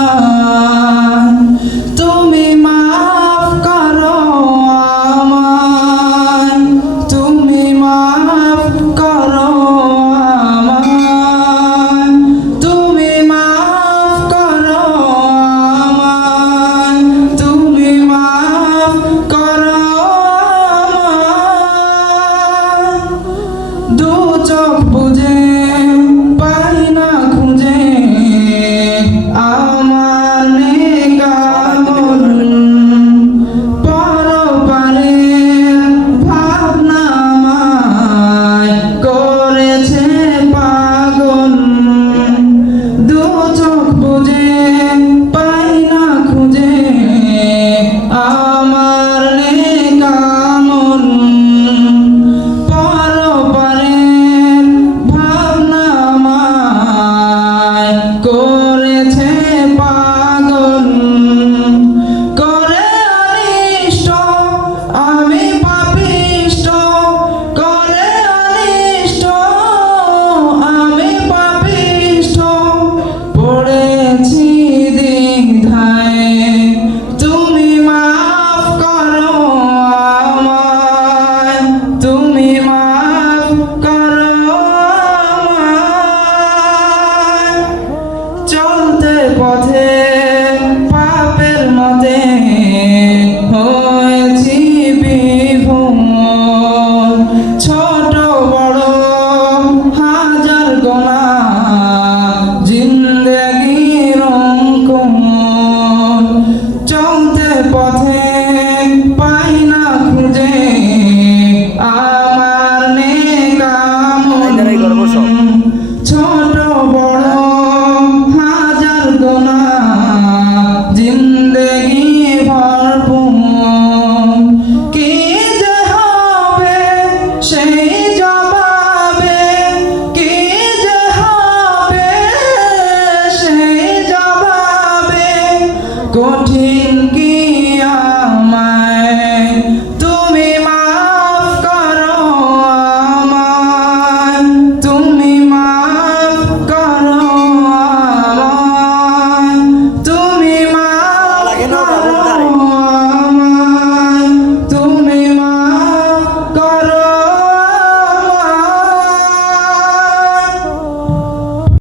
Ah يعلمون Bye.